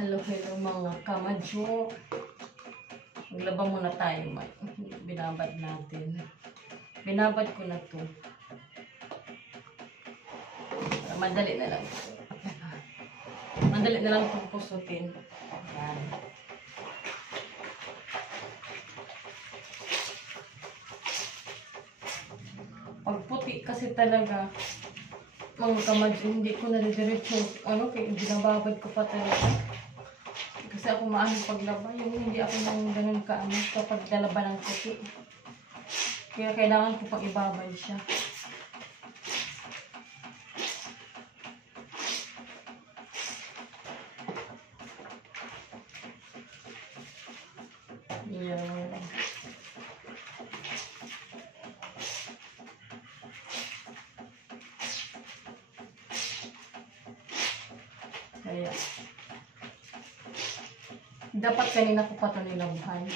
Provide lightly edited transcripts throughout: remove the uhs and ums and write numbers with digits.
Hello, hello mga kamadyo. Maglaba muna tayo. Binabad natin. Binabad ko na to. Madali na lang. Madali na lang itong kusutin. Yan. Pag puti kasi talaga, mga kamadyo, hindi ko nadidiretso. Kaya binababad ko pa talaga. Kasi ako maahing paglaba, yung hindi ako nang ganun kapag dalaba ng puti. Kaya kailangan ko pang ibabad siya. Yan. Kaya dapat kanina ko pa ito nilabuhan.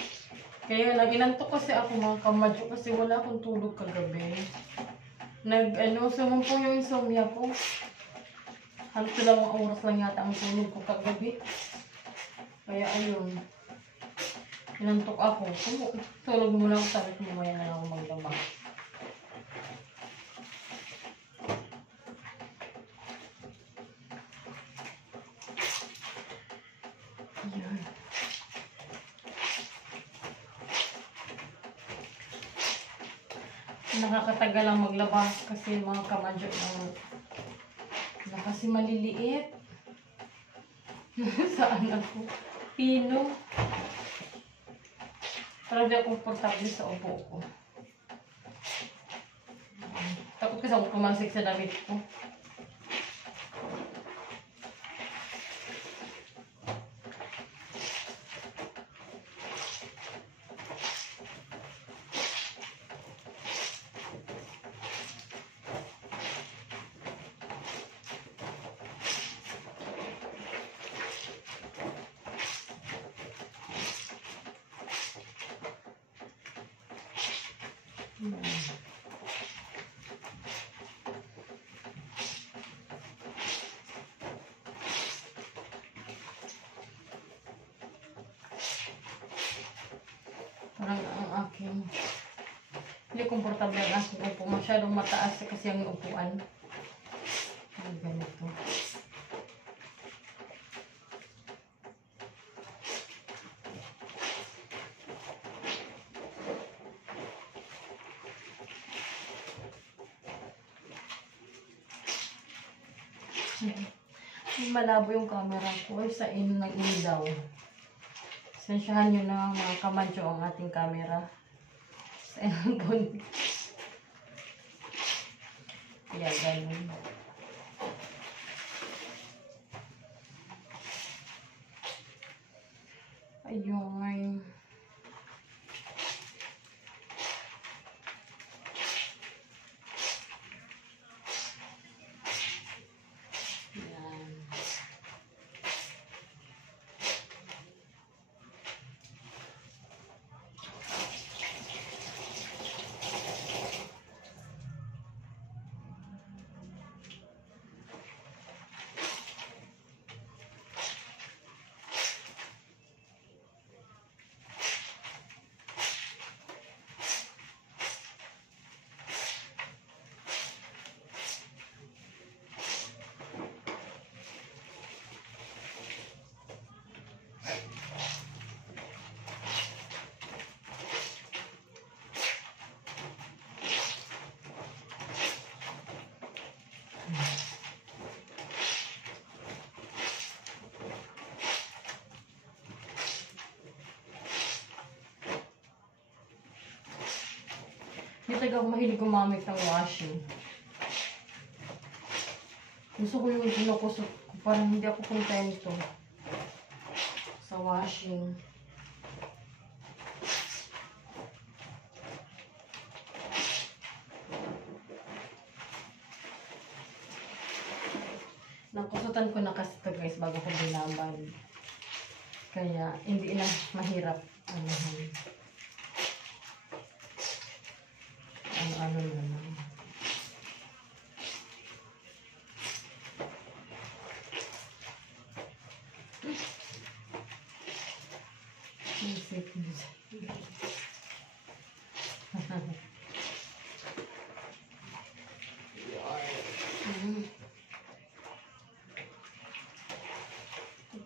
Kaya inantok kasi ako mga kamadyo kasi wala akong tulog kagabi. Sumumpo yung insomnia ko. Halos 2 oras lang yata ang tulog ko kagabi. Kaya ayun. Inantok ako. Tulog muna ako, sabi ko mamaya na ako magdama. Ayan. Nakakatagal lang maglaba kasi mga kamadyo na kasi maliliit. Saan ako? Pino. Parang di ako komportable sa upo ko. Takot kasi ako pumansik sa damit ko. Parang ang aking hindi komportable ang aking upo. Masyadong mataas kasi ang upuan. Ang ganito. Malabo yung camera ko sa ng ilaw. Sensyahan nyo na mga kamadyo ang ating camera. Sa phone. Kaya ganun. Ayun. Hindi talaga ako mahilig gumamit ng washing. Gusto ko yung kinukusot ko. Parang hindi ako kontento sa washing. Nakusutan ko na kasi ito guys bago ko binabad. Kaya hindi na mahirap. Ano na lang.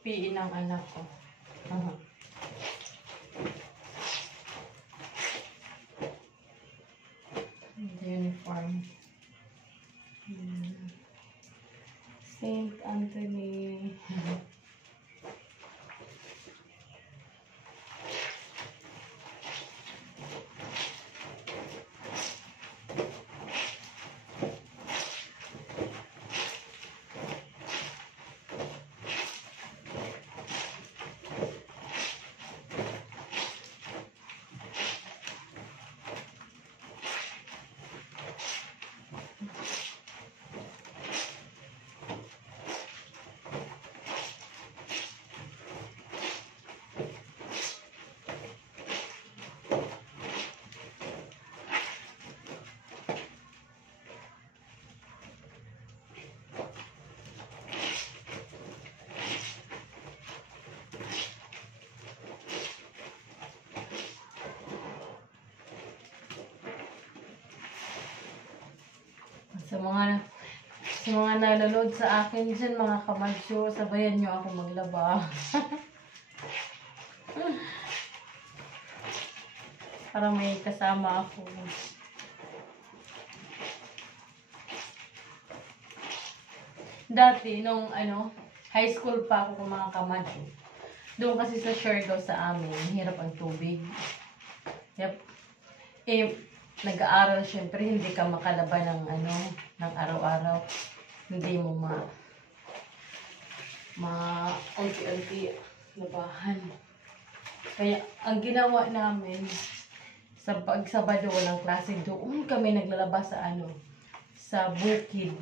PE ng anak ko. Aha. The uniform. Saint Anthony. Sa mga nanonood sa akin dyan, mga kamadsyo, sabayan nyo ako maglaba. Para may kasama ako. Dati, nung high school pa ako mga kamadsyo. Doon kasi sa Siargao sa amin, hirap ang tubig. Yep. Nag-aaral, syempre, hindi ka makalaban ng araw-araw. Hindi mo unti-unti labahan. Kaya, ang ginawa namin, sa pag-Sabado, walang klase, doon kami naglalaba sa bukid.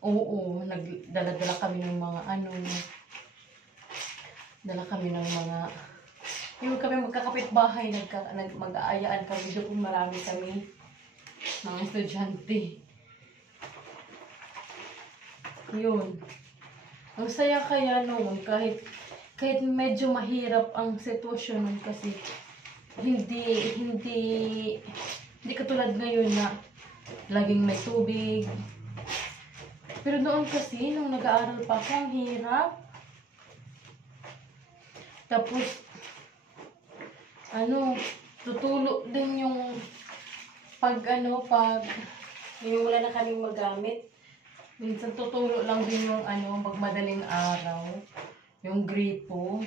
Oo, nagdala-dala kami ng mga dala kami ng mga yung kami magkakapit-bahay, mag-aayaan kami doon, marami kami, mga estudyante. Yun. Ang saya kaya noon, kahit medyo mahirap ang sitwasyon nun kasi hindi katulad ngayon na laging may tubig. Pero noon kasi, nung nag-aaral pa ako, ang hirap. Tapos, tutulo din yung pag yung wala na kaming magamit. Minsan tutulo lang din yung pag madaling araw. Yung gripo.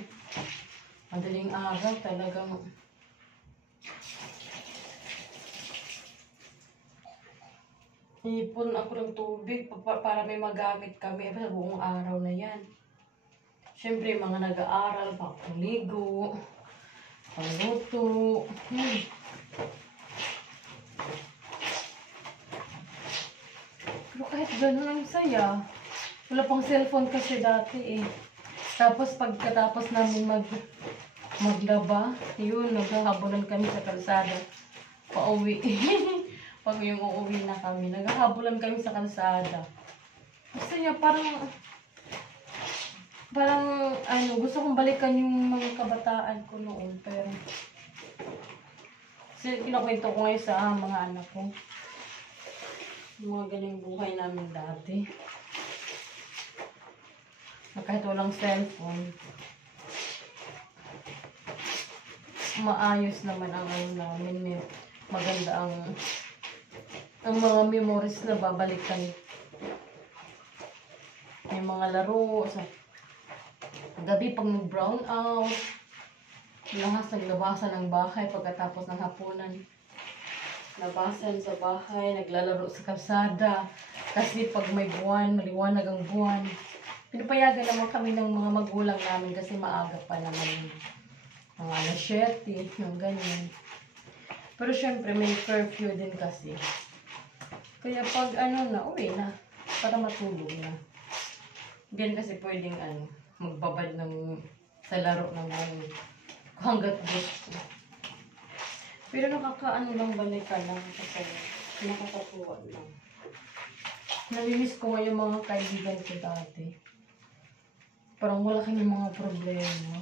Madaling araw talagang ipon ako ng tubig para may magamit kami sa buong araw na yan. Siyempre, mga nag-aaral, pagligo, pagluto. Pero kahit gano'n ang saya. Wala pang cellphone kasi dati eh. Tapos pagkatapos namin maglaba, yun, naghahabonan kami sa kalsada. Pauwi. Pag yung uuwi na kami, naghahabonan kami sa kalsada. Masaya, parang gusto kong balikan yung mga kabataan ko noon, pero kinakwento ko ngayon sa mga anak ko. Yung mga galing buhay namin dati. Na kahit walang cellphone, maayos naman ang namin. Maganda ang mga memories na babalikan. May mga laro sa gabi pag nag-brown out, lahas naglabasan ng bahay pagkatapos ng hapunan. Labasan sa bahay, naglalaro sa kalsada. Kasi pag may buwan, maliwanag ang buwan. Pinapayagan naman kami ng mga magulang namin kasi maaga pa naman. Mga 7, yung ganyan. Pero syempre may curfew din kasi. Kaya pag uwi na, para matulog na. Diyan kasi pwedeng magbabad sa laro ng hanggat gusto. Pero lang balikan lang kasi nakakatuwa lang. Namimiss ko nga yung mga kaibigan ko dati. Parang wala kami mga problema.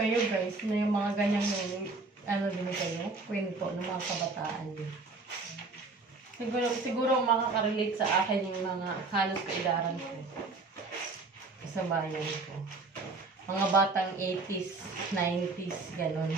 Kayo guys, may yung mga ganyan yung ano din kayo, kwento ng mga kabataan din. Siguro makaka-relate sa akin yung mga halos kaidaran ko sa bayan ko. Mga batang 80s, 90s, ganun.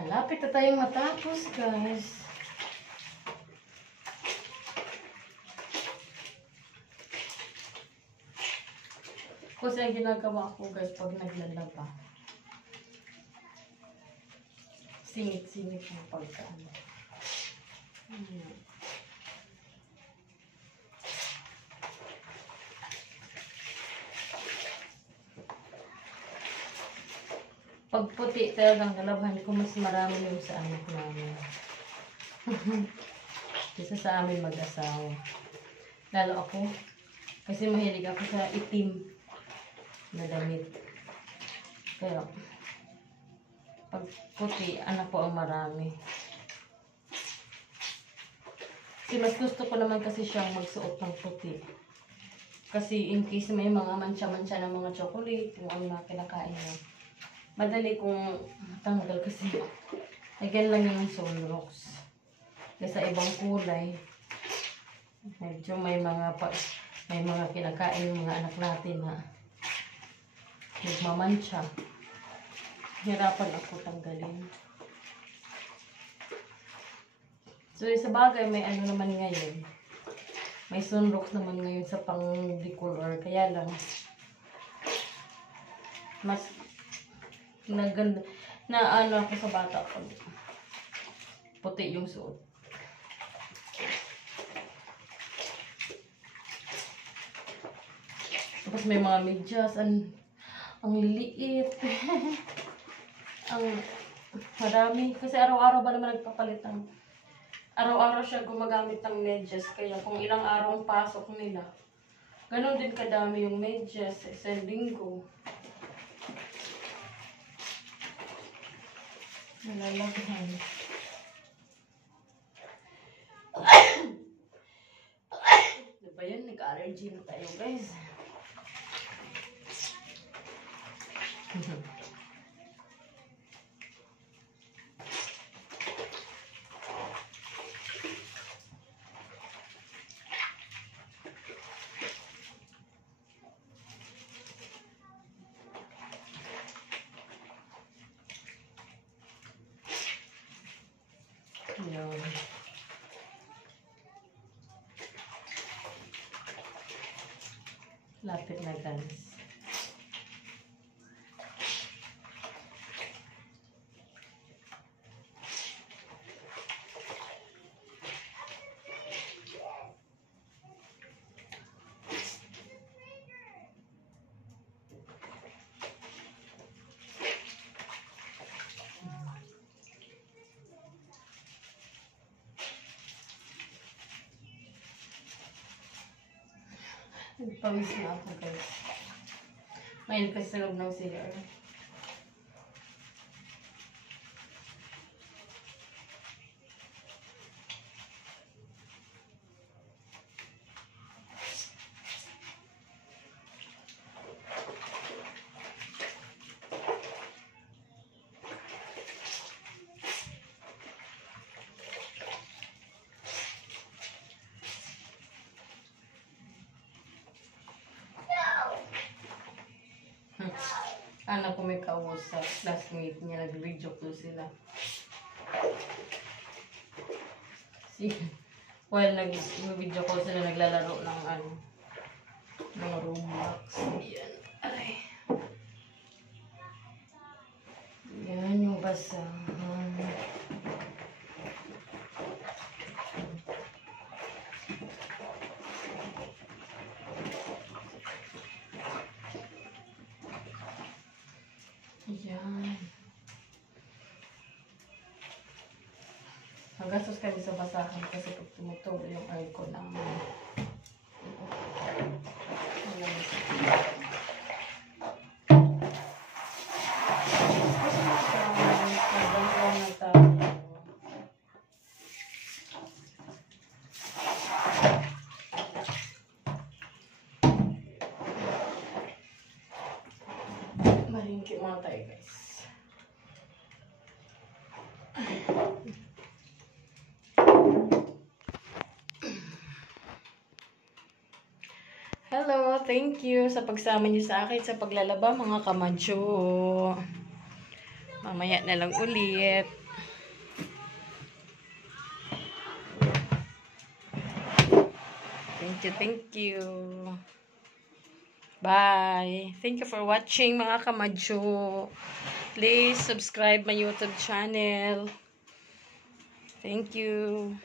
Malapit na tayong matapos, guys. Kasi ang ginagawa ko, guys, pag naglalaba, singit-singit yung pagkaan. Pag puti talagang nalabahan ko, mas marami yung sa anak namin. Kesa sa amin mag-asawa. Lalo ako, kasi mahilig ako sa itim na damit. Kaya, pag puti, anak ko ang marami. Kasi mas gusto ko naman kasi siyang magsuot ng puti. Kasi in case may mga mancha-mancha ng mga chocolate, kung ano na kinakain niya. Madali kong matanggal kasi lagyan lang yung sunrocks. Kasi sa ibang kulay, medyo may mga kinakain yung mga anak natin na nagmamantsa. Hirapan ako tanggalin. So sa bagay may ano naman ngayon. May sunrocks naman ngayon sa pang-decolor. Kaya lang mas naganda na ano ako sa bata ko. Puti yung suot. Tapos may mga medyas, ang liliit. Ang marami. Kasi araw-araw ba naman nagpapalit ng araw-araw siya gumagamit ng medyas. Kaya kung ilang araw ang pasok nila, ganon din kadami yung medyas sa isang linggo. Nalalaghan. Diba yan? Nag-allergy na tayo, guys. Yun. Lapit na, guys. Pawis na ako, guys. Ngayon kasi sa loob ng CR. Anak ko may kausap, classmate niya, nag-video ko sila. While nag-video ko sila, naglalaro ng ng Roblox. Yan. Aray. Yan yung basahan. Yan. Magastos kami sa basahan kasi pag tumutulo yung aircon namin. Maringkit mga tayo guys. Hello, thank you sa pagsama niyo sa akin sa paglalaba mga kamadyo. Mamaya na lang ulit. Thank you. Bye. Thank you for watching mga kamadyo. Please subscribe my YouTube channel. Thank you.